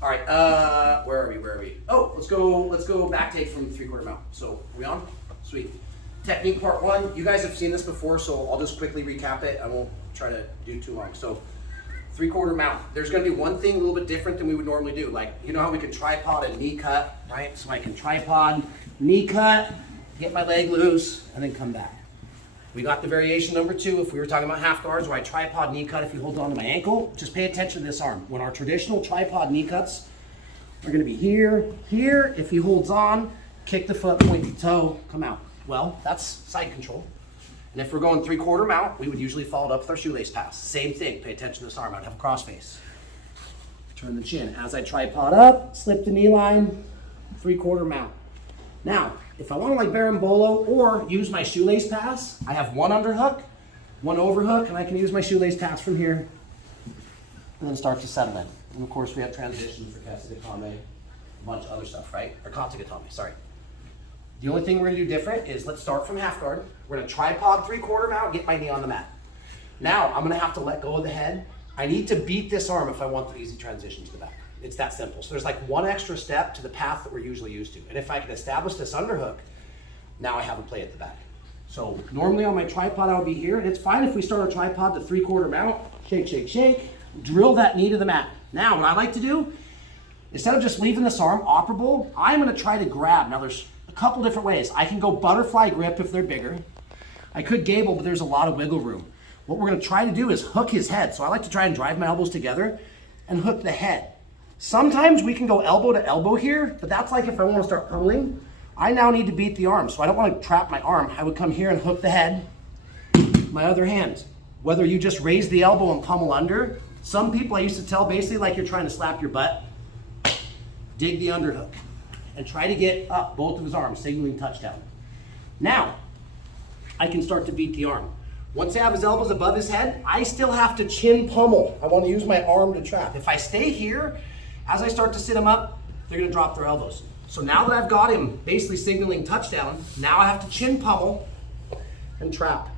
All right, where are we? Oh, let's go back take from 3/4 mount. So, are we on? Sweet. Technique part one, you guys have seen this before, so I'll just quickly recap it. I won't try to do too long. So, 3/4 mount. There's gonna be one thing a little bit different than we would normally do. Like, you know how we can tripod and knee cut, right? So I can tripod, knee cut, get my leg loose, and then come back. We got the variation number 2, if we were talking about half guards, where I tripod knee cut if you hold on to my ankle. Just pay attention to this arm. When our traditional tripod knee cuts are gonna be here, here. If he holds on, kick the foot, point the toe, come out. Well, that's side control. And if we're going 3/4 mount, we would usually follow it up with our shoelace pass. Same thing, pay attention to this arm. I'd have a cross face. Turn the chin. As I tripod up, slip the knee line, 3/4 mount. Now, if I want to like berimbolo or use my shoelace pass, I have one underhook, one overhook, and I can use my shoelace pass from here and then start to settle in. And of course, we have transitions for Katsugatame, a bunch of other stuff, right? Or Katsugatame, sorry. The only thing we're gonna do different is let's start from half guard. We're gonna tripod 3/4 mount, get my knee on the mat. Now, I'm gonna have to let go of the head. I need to beat this arm if I want the easy transition to the back. It's that simple. So there's like one extra step to the path that we're usually used to. And if I can establish this underhook, now I have a play at the back. So normally on my tripod, I would be here. And it's fine if we start our tripod to 3/4 mount, shake, shake, shake, drill that knee to the mat. Now, what I like to do, instead of just leaving this arm operable, I'm gonna try to grab. Now there's a couple different ways. I can go butterfly grip if they're bigger. I could gable, but there's a lot of wiggle room. What we're gonna try to do is hook his head. So I like to try and drive my elbows together and hook the head. Sometimes we can go elbow to elbow here, but that's like if I want to start pulling. I now need to beat the arm, so I don't want to trap my arm. I would come here and hook the head, my other hand. Whether you just raise the elbow and pummel under, some people I used to tell basically like you're trying to slap your butt, dig the underhook, and try to get up both of his arms, signaling touchdown. Now, I can start to beat the arm. Once I have his elbows above his head, I still have to chin pummel. I want to use my arm to trap. If I stay here, as I start to sit him up, they're gonna drop their elbows. So now that I've got him basically signaling touchdown, now I have to chin pummel and trap.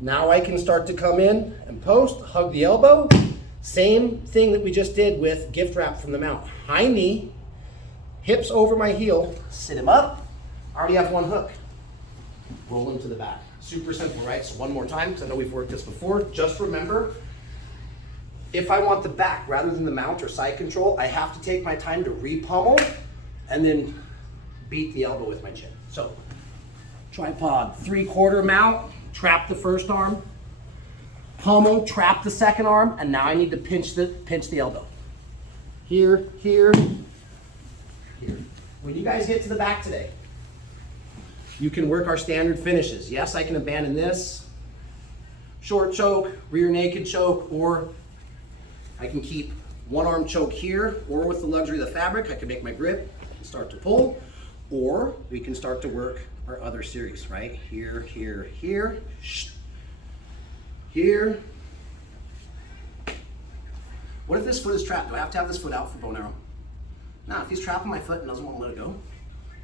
Now I can start to come in and post, hug the elbow. Same thing that we just did with gift wrap from the mount. High knee, hips over my heel, sit him up. I already have one hook. Roll him to the back. Super simple, right? So one more time, because I know we've worked this before. Just remember, if I want the back rather than the mount or side control, I have to take my time to re-pummel and then beat the elbow with my chin. So, tripod, 3/4 mount, trap the first arm, pummel, trap the second arm, and now I need to pinch the elbow. Here, here, here. When you guys get to the back today, you can work our standard finishes. Yes, I can abandon this, short choke, rear naked choke, or I can keep one arm choke here, or with the luxury of the fabric, I can make my grip and start to pull, or we can start to work our other series, right? Here, here, here, here. What if this foot is trapped? Do I have to have this foot out for bow and arrow? No, if he's trapping my foot and doesn't want to let it go,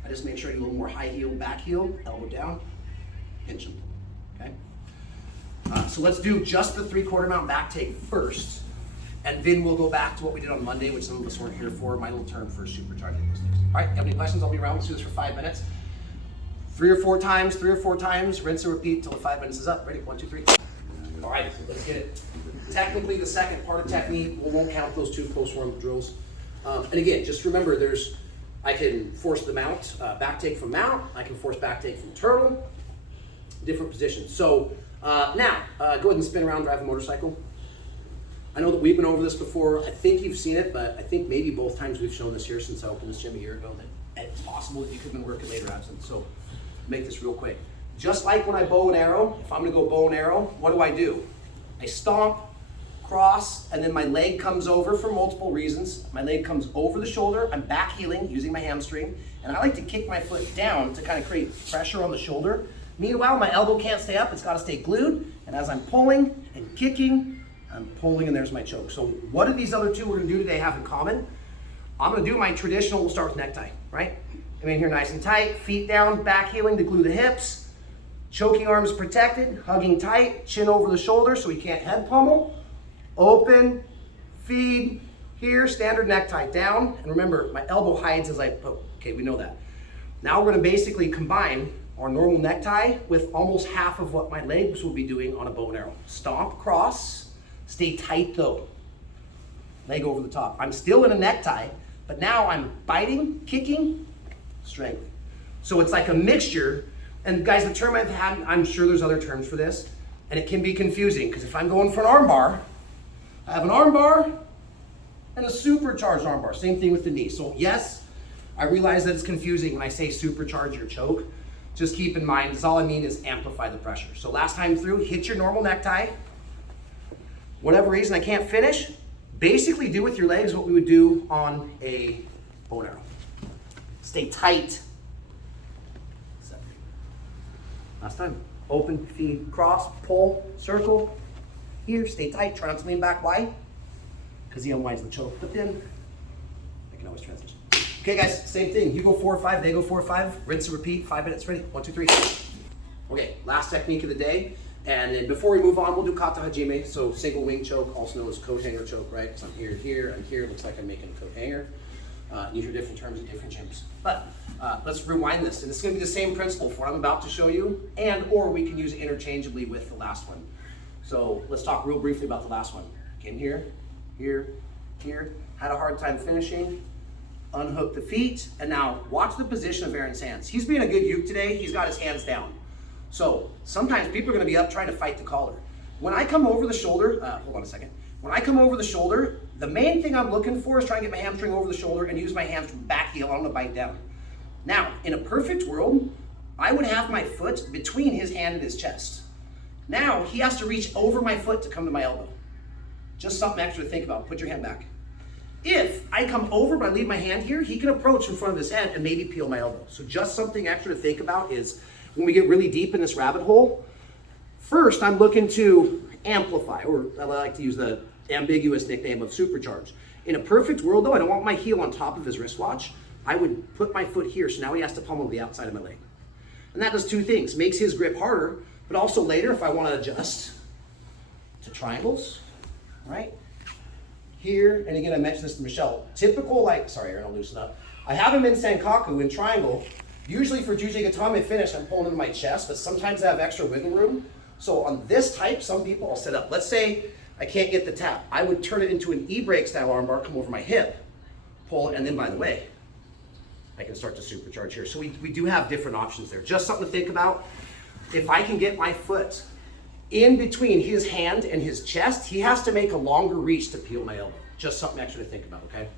I just make sure I do a little more high heel, back heel, elbow down, pinch him, okay? So let's do just the 3/4 mount back take first. And then we'll go back to what we did on Monday, which some of us weren't here for, my little term for supercharging those things. All right, you have any questions? I'll be around. Let's do this for 5 minutes. 3 or 4 times, rinse and repeat till the 5 minutes is up. Ready? 1, 2, 3. All right, let's get it. Technically, the second part of technique, we won't count those 2 post-warm drills. And again, just remember, I can force the mount, back take from mount. I can force back take from turtle. Different positions. So now, go ahead and spin around, drive a motorcycle. I know that we've been over this before. I think you've seen it, but I think maybe both times we've shown this here since I opened this gym a year ago that it's possible that you could have been working later absent. So make this real quick. Just like when I bow and arrow, if I'm gonna go bow and arrow, what do? I stomp, cross, and then my leg comes over for multiple reasons. My leg comes over the shoulder. I'm back heeling using my hamstring, and I like to kick my foot down to kind of create pressure on the shoulder. Meanwhile, my elbow can't stay up. It's gotta stay glued, and as I'm pulling and kicking, I'm pulling and there's my choke. So what do these other 2 we're gonna do today have in common? I'm gonna do my traditional, we'll start with necktie, right? I'm in here nice and tight, feet down, back heeling to glue the hips, choking arms protected, hugging tight, chin over the shoulder so we can't head pummel, open, feed, Here, standard necktie down. And remember, my elbow hides as I poke. Okay, we know that. Now we're gonna basically combine our normal necktie with almost half of what my legs will be doing on a bow and arrow. Stomp across, stay tight though. Leg over the top. I'm still in a necktie, but now I'm biting, kicking, strangling. So it's like a mixture. And guys, the term I've had, I'm sure there's other terms for this, and it can be confusing because if I'm going for an arm bar, I have an arm bar and a supercharged arm bar. Same thing with the knee. So yes, I realize that it's confusing when I say supercharge your choke. Just keep in mind, this all I mean is amplify the pressure. So last time through, hit your normal necktie. Whatever reason I can't finish, basically do with your legs what we would do on a bow and arrow. Stay tight. Separate. Last time. Open, feed, cross, pull, circle. Here, stay tight. Try not to lean back. Why? Because he unwinds the choke. But then, I can always transition. Okay, guys, same thing. You go 4 or 5, they go 4 or 5. Rinse and repeat. 5 minutes. Ready? 1, 2, 3. Okay, last technique of the day. And then before we move on, we'll do kata hajime. So single wing choke, also known as coat hanger choke, right? Because I'm here, I'm here. Looks like I'm making a coat hanger. These are different terms in different gyms. But let's rewind this. And it's going to be the same principle for what I'm about to show you, and or we can use it interchangeably with the last one. So let's talk real briefly about the last one. Again, here. Had a hard time finishing. Unhook the feet. And now watch the position of Aaron's hands. He's being a good uke today. He's got his hands down. So sometimes people are going to be up trying to fight the collar. When I come over the shoulder, hold on a second. When I come over the shoulder, the main thing I'm looking for is trying to get my hamstring over the shoulder and use my hands to back heel on the bite down. Now, in a perfect world, I would have my foot between his hand and his chest. Now, he has to reach over my foot to come to my elbow. Just something extra to think about. Put your hand back. If I come over but I leave my hand here, he can approach in front of his head and maybe peel my elbow. So just something extra to think about is when we get really deep in this rabbit hole, first I'm looking to amplify, or I like to use the ambiguous nickname of supercharge. In a perfect world though, I don't want my heel on top of his wristwatch. I would put my foot here, so now he has to pummel the outside of my leg. And that does two things. Makes his grip harder, but also later if I want to adjust to triangles, right? Here, and again I mentioned this to Michelle, typical like, sorry Aaron, I'll loosen up. I have him in Sankaku in triangle. Usually for Juji Gatame finish, I'm pulling into my chest, but sometimes I have extra wiggle room. So on this type, some people I'll set up. Let's say I can't get the tap. I would turn it into an E-break style armbar, come over my hip, pull it, and then by the way, I can start to supercharge here. So we do have different options there. Just something to think about. If I can get my foot in between his hand and his chest, he has to make a longer reach to peel my elbow. Just something extra to think about, okay?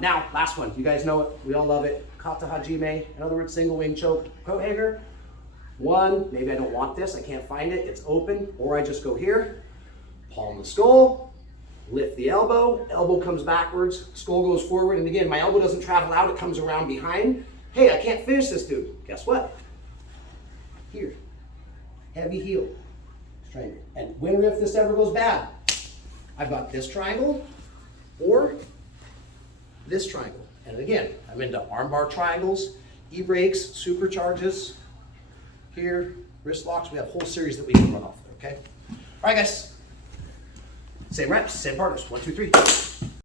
Now, last one. You guys know it. We all love it. Kata hajime. In other words, single wing choke, coat hanger. One, maybe I don't want this. I can't find it. It's open. Or I just go here, palm the skull, lift the elbow. Elbow comes backwards. Skull goes forward. And again, my elbow doesn't travel out. It comes around behind. Hey, I can't finish this dude. Guess what? Here. Heavy heel. Triangle. And when if this ever goes bad, I've got this triangle or this triangle. And again, I'm into armbar triangles, E-breaks, supercharges, here, wrist locks. We have a whole series that we can run off there, okay? All right, guys. Same reps, same partners. 1, 2, 3.